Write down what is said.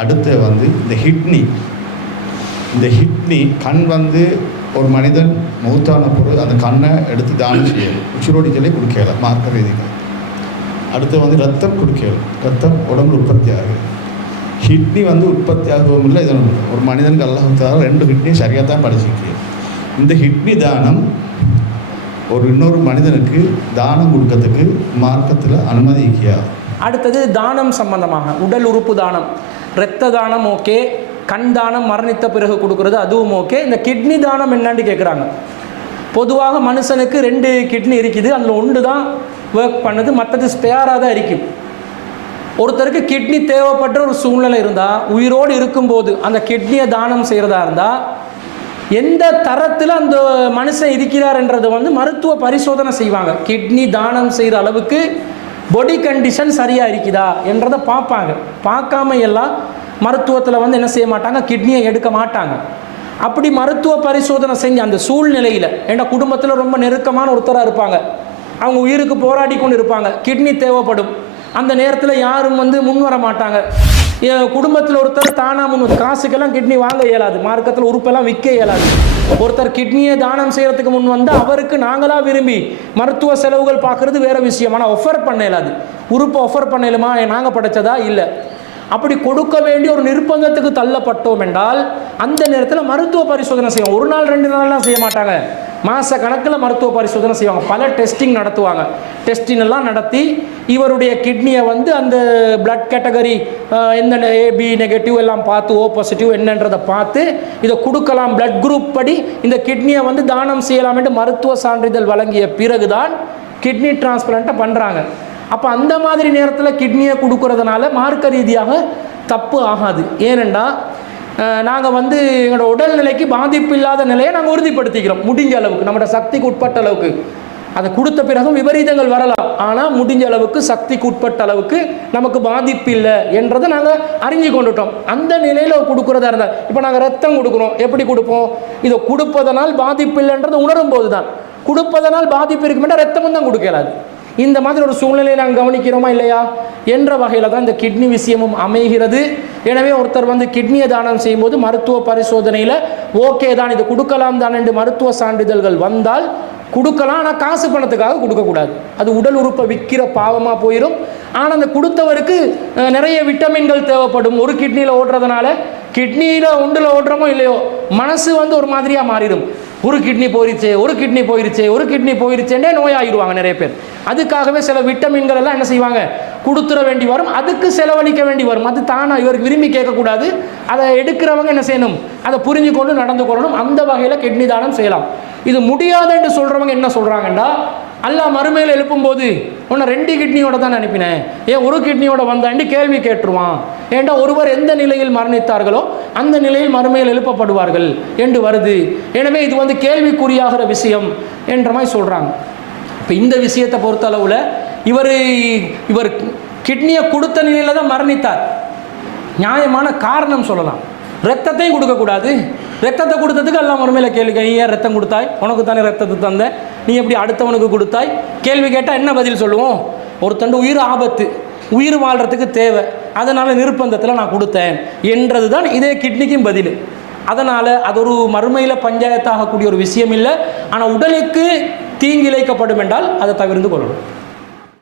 அடுத்து வந்து இந்த கிட்னி கண் வந்து ஒரு மனிதன் மௌத்தான பொருள் அந்த கண்ணை எடுத்து தானம் செய்யணும். உச்சிரோடிகளே கொடுக்கல மார்க்க ரீதிகள். அடுத்து வந்து ரத்தம் கொடுக்கணும். ரத்தம் உடம்புல உற்பத்தி ஆகுது. கிட்னி வந்து உற்பத்தி ஆகவும் இல்லை இதனும் இல்லை. ஒரு மனிதனுக்கு அல்லாஹ் 2 கிட்னியும் சரியாக தான் படைச்சிருக்கு. இந்த கிட்னி தானம் ஒரு இன்னொரு மனிதனுக்கு தானம் கொடுக்கறதுக்கு மார்க்கத்தில் அனுமதி இருக்கியா? அடுத்தது தானம் சம்பந்தமாக உடல் உறுப்பு தானம், இரத்த தானம் ஓகே, கண் தானம் மரணித்த பிறகு கொடுக்குறது அதுவும் ஓகே. இந்த கிட்னி தானம் என்னன்னு கேட்குறாங்க. பொதுவாக மனுஷனுக்கு 2 கிட்னி இருக்குது, அதில் 1 தான் ஒர்க் பண்ணுது, மற்றது ஸ்பேராக தான் இருக்கும். ஒருத்தருக்கு கிட்னி தேவைப்பட்ட ஒரு சூழ்நிலை இருந்தால், உயிரோடு இருக்கும்போது அந்த கிட்னியை தானம் செய்கிறதா இருந்தால் எந்த தரத்தில் அந்த மனுஷன் இருக்கிறார்ன்றதை வந்து மருத்துவ பரிசோதனை செய்வாங்க. கிட்னி தானம் செய்கிற அளவுக்கு பாடி கண்டிஷன் சரியாக இருக்குதா என்றதை பார்ப்பாங்க. பார்க்காம எல்லாம் மருத்துவத்தில் வந்து என்ன செய்ய மாட்டாங்க, கிட்னியை எடுக்க மாட்டாங்க. அப்படி மருத்துவ பரிசோதனை செஞ்சு அந்த சூழ்நிலையில், ஏன்னா குடும்பத்தில் ரொம்ப நெருக்கமான ஒருத்தராக இருப்பாங்க, அவங்க உயிருக்கு போராடி கொண்டு இருப்பாங்க, கிட்னி தேவைப்படும். அந்த நேரத்தில் யாரும் வந்து முன் வர மாட்டாங்க. குடும்பத்தில் ஒருத்தர் தானாக முன் காசுக்கெல்லாம் கிட்னி வாங்க இயலாது, மார்க்கத்தில் உறுப்பெல்லாம் விற்க இயலாது. ஒருத்தர் கிட்னியை தானம் செய்கிறதுக்கு முன் வந்து அவருக்கு நாங்களாக விரும்பி மருத்துவ செலவுகள் பார்க்குறது வேறு விஷயம். ஆனால் ஆஃபர் பண்ண இயலாது. உறுப்பை ஆஃபர் பண்ணலுமா, நாங்கள் படைச்சதா இல்லை. அப்படி கொடுக்க வேண்டிய ஒரு நிர்பந்தத்துக்கு தள்ளப்பட்டோம் என்றால் அந்த நேரத்தில் மருத்துவ பரிசோதனை செய்வோம். 1 நாள் 2 நாள்லாம் செய்ய மாட்டாங்க, மாத கணக்கில் மருத்துவ பரிசோதனை செய்வாங்க. பல டெஸ்டிங் நடத்துவாங்க. டெஸ்டிங் எல்லாம் நடத்தி இவருடைய கிட்னியை வந்து அந்த பிளட் கேட்டகரி எந்த AB நெகட்டிவ் எல்லாம் பார்த்து O பாசிட்டிவ் என்னன்றதை பார்த்து இதை கொடுக்கலாம், பிளட் குரூப் படி இந்த கிட்னியை வந்து தானம் செய்யலாம் என்று மருத்துவ சான்றிதழ் வழங்கிய பிறகுதான் கிட்னி டிரான்ஸ்பிளான்ட்டை பண்ணுறாங்க. அப்போ அந்த மாதிரி நேரத்தில் கிட்னியை கொடுக்கறதுனால மார்க்க ரீதியாக தப்பு ஆகாது. ஏனெண்டா நாங்கள் வந்து எங்களோட உடல்நிலைக்கு பாதிப்பு இல்லாத நிலையை நாங்கள் உறுதிப்படுத்திக்கிறோம். முடிஞ்ச அளவுக்கு நம்மளோட சக்திக்கு உட்பட்ட அளவுக்கு அதை கொடுத்த பிறகும் விபரீதங்கள் வரலாம், ஆனால் முடிஞ்ச அளவுக்கு சக்திக்கு உட்பட்ட அளவுக்கு நமக்கு பாதிப்பு இல்லை என்றதை நாங்கள் அறிஞ்சு கொண்டுட்டோம். அந்த நிலையில் கொடுக்குறதா இருந்தால், இப்போ நாங்கள் ரத்தம் கொடுக்குறோம், எப்படி கொடுப்போம், இதை கொடுப்பதனால் பாதிப்பு இல்லைன்றதை உணரும் போது தான். கொடுப்பதனால் பாதிப்பு இருக்குமெண்டா ரத்தமும் தான் கொடுக்கலாது. இந்த மாதிரி ஒரு சூழ்நிலையை நாங்கள் கவனிக்கிறோமா இல்லையா என்ற வகையில் தான் இந்த கிட்னி விஷயமும் அமைகிறது. எனவே ஒருத்தர் வந்து கிட்னியை தானம் செய்யும்போது மருத்துவ பரிசோதனையில் ஓகே தான், இது கொடுக்கலாம் தான் என்று மருத்துவ சான்றிதழ்கள் வந்தால் கொடுக்கலாம். ஆனால் காசு பணத்துக்காக கொடுக்கக்கூடாது. அது உடல் உறுப்பை விற்கிற பாவமாக போயிடும். ஆனால் அந்த கொடுத்தவருக்கு நிறைய விட்டமின்கள் தேவைப்படும். ஒரு கிட்னியில் ஓடுறதுனால கிட்னியில் ஒன்றில் ஓடுறோமோ இல்லையோ மனசு வந்து ஒரு மாதிரியாக மாறிடும். ஒரு கிட்னி போயிருச்சேன்னே நோயாகிடுவாங்க நிறைய பேர். அதுக்காகவே சில விட்டமின்கள் எல்லாம் என்ன செய்வாங்க, கொடுத்துட வேண்டி வரும், அதுக்கு செலவழிக்க வேண்டி வரும். அது தானாக இவருக்கு விரும்பி கேட்கக்கூடாது. அதை எடுக்கிறவங்க என்ன செய்யணும், அதை புரிஞ்சு கொண்டு நடந்து கொள்ளணும். அந்த வகையில் கிட்னி தானம் செய்யலாம். இது முடியாது என்று சொல்கிறவங்க என்ன சொல்கிறாங்கன்னா, அல்லாஹ் மறுமையில் எழுப்பும்போது உன்னை 2 கிட்னியோட தான் அனுப்பினேன், ஏன் ஒரு கிட்னியோட வந்தாண்டி கேள்வி கேட்டுருவான். ஏண்டா ஒருவர் எந்த நிலையில் மரணித்தார்களோ அந்த நிலையில் மறுமையில் எழுப்பப்படுவார்கள் என்று வருது. எனவே இது வந்து கேள்விக்குறியாகிற விஷயம் என்ற மாதிரி சொல்கிறாங்க. இப்போ இந்த விஷயத்தை பொறுத்த அளவில் இவர் கிட்னியை கொடுத்த நிலையில் தான் மரணித்தார். நியாயமான காரணம் சொல்லலாம். ரத்தத்தையும் கொடுக்கக்கூடாது. ரத்தத்தை கொடுத்ததுக்கு எல்லாம் மறுமையில் கேள்வி, ஏன் ரத்தம் கொடுத்தாய், உனக்கு தானே ரத்தத்தை தந்த, நீ எப்படி அடுத்தவனுக்கு கொடுத்தாய் கேள்வி கேட்டால் என்ன பதில் சொல்லுவோம்? ஒருத்தண்டு உயிர் ஆபத்து, உயிர் வாழ்கிறதுக்கு தேவை, அதனால் நிர்பந்தத்தில் நான் கொடுத்தேன் என்றது தான் இதே கிட்னிக்கும் பதில். அதனால் அது ஒரு மறுமையில் பஞ்சாயத்தாகக்கூடிய ஒரு விஷயம் இல்லை. ஆனால் உடலுக்கு தீங்கிழைக்கப்படும் என்றால் அதை தவிர்த்து கொள்ளணும்.